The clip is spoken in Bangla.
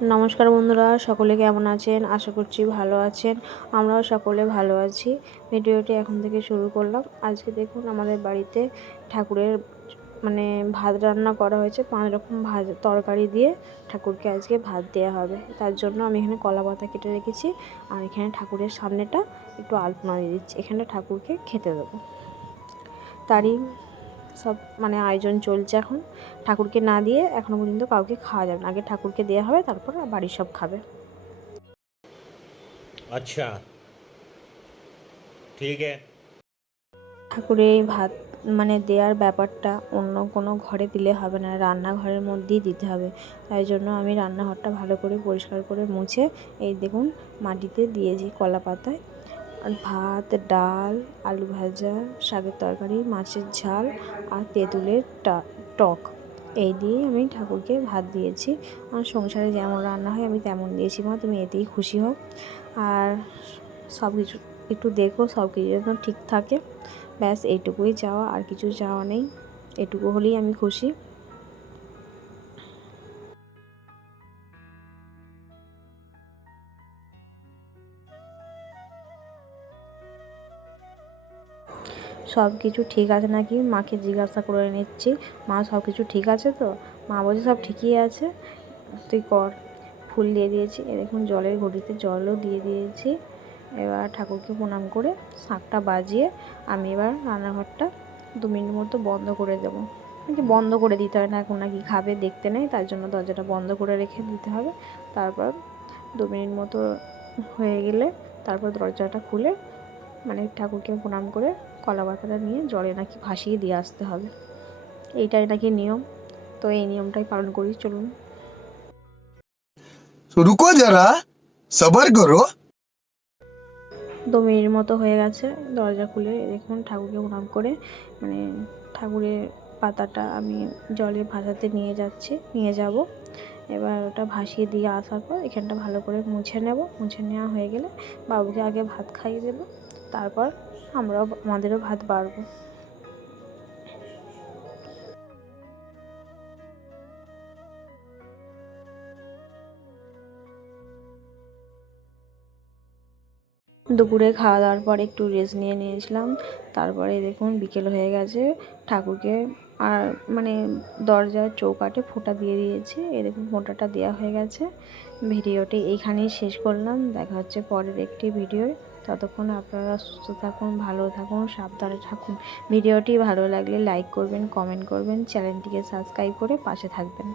নমস্কার বন্ধুরা, সকলে কেমন আছেন? আশা করছি ভালো আছেন। আমরাও সকলে ভালো আছি। ভিডিওটি এখন থেকে শুরু করলাম। আজকে দেখুন আমাদের বাড়িতে ঠাকুরের ভাত রান্না করা হয়েছে। 5 রকম তরকারি দিয়ে ঠাকুরকে আজকে ভাত দেওয়া হবে। তার জন্য আমি এখানে কলা পাতা কেটে রেখেছি, আর এখানে ঠাকুরের সামনেটা একটু আলপনা দিয়ে দিচ্ছি। এখানে ঠাকুরকে খেতে দেবো, তারই সব আয়োজন চলছে। এখন ঠাকুরকে না দিয়ে এখনো পর্যন্ত কাউকে খাওয়া যাবে না। আগে ঠাকুরকে দেওয়া হবে, তারপর বাড়ির সব খাবে। अच्छा ठीक है। ঠাকুরের এই ভাত দেওয়ার ব্যাপারটা অন্য কোনো ঘরে দিলে হবে না, রান্নাঘরের মধ্যেই দিতে হবে। তাই জন্য আমি রান্নাঘরটা ভালো করে পরিষ্কার করে মুছে এই দেখুন মাটিতে দিয়েছি কলা পাতায়। আর ভাত, ডাল, আলু ভাজা, শাকের তরকারি, মাছের ঝাল আর তেঁতুলের টক, এই দিয়ে আমি ঠাকুরকে ভাত দিয়েছি। আমার সংসারে যেমন রান্না হয় আমি তেমন দিয়েছি। মা তুমি এতেই খুশি হও, আর সব কিছু একটু দেখো সব কিছু যেন ঠিক থাকে। ব্যাস এইটুকুই চাওয়া, আর কিছু চাওয়া নেই। এটুকু হলেই আমি খুশি। সব কিছু ঠিক আছে নাকি মাকে জিজ্ঞাসা করে নিচ্ছি। মা সব কিছু ঠিক আছে তো? মা বলছে সব ঠিকই আছে, তুই কর। ফুল দিয়ে দিয়েছি, এ দেখুন জলের ঘটিতে জলও দিয়ে দিয়েছি। এবার ঠাকুরকে প্রণাম করে শাঁখটা বাজিয়ে আমি এবার রান্নাঘরটা 2 মিনিট মতো বন্ধ করে দেবো। নাকি বন্ধ করে দিতে হয় না, এখন নাকি খাবে দেখতে নেই, তার জন্য দরজাটা বন্ধ করে রেখে দিতে হবে। তারপর 2 মিনিট মতো হয়ে গেলে তারপর দরজাটা খুলে ঠাকুরকে প্রণাম করে কলা পাতাটা নিয়ে জলে নাকি ভাসিয়ে দিয়ে আসতে হবে। এইটাই নাকি নিয়ম। তো এই নিয়মটাই পালন করি, চলুন। रुको जरा सबर करो। 2 মিনিট মতো হয়ে গেছে। দরজা খুলে দেখুন ঠাকুরকে প্রণাম করে ঠাকুরের পাতাটা আমি জলে ভাসাতে নিয়ে যাব। এবার ওটা ভাসিয়ে দিয়ে আসার পর এখানটা ভালো করে মুছে নেব। মুছে নেওয়া হয়ে গেলে বাবুকে আগে ভাত খাইয়ে দেবো, তারপর আমাদেরও ভাত বাড়বো। দুপুরে খাওয়া দাওয়ার পর একটু রেস্ট নিয়েছিলাম। তারপরে দেখুন বিকেল হয়ে গেছে। ঠাকুরকে আর দরজার চৌকাঠে ফোঁটা দিয়ে দিয়েছি। এই দেখুন ফোঁটাটা দেওয়া হয়ে গেছে। ভিডিওটি এইখানেই শেষ করলাম। দেখা হচ্ছে পরের একটি ভিডিও। ততক্ষণ আপনারা সুস্থ থাকুন, ভালো থাকুন, সাবধানে থাকুন। ভিডিওটি ভালো লাগলে লাইক করবেন, কমেন্ট করবেন, চ্যানেলটিকে সাবস্ক্রাইব করে পাশে থাকবেন।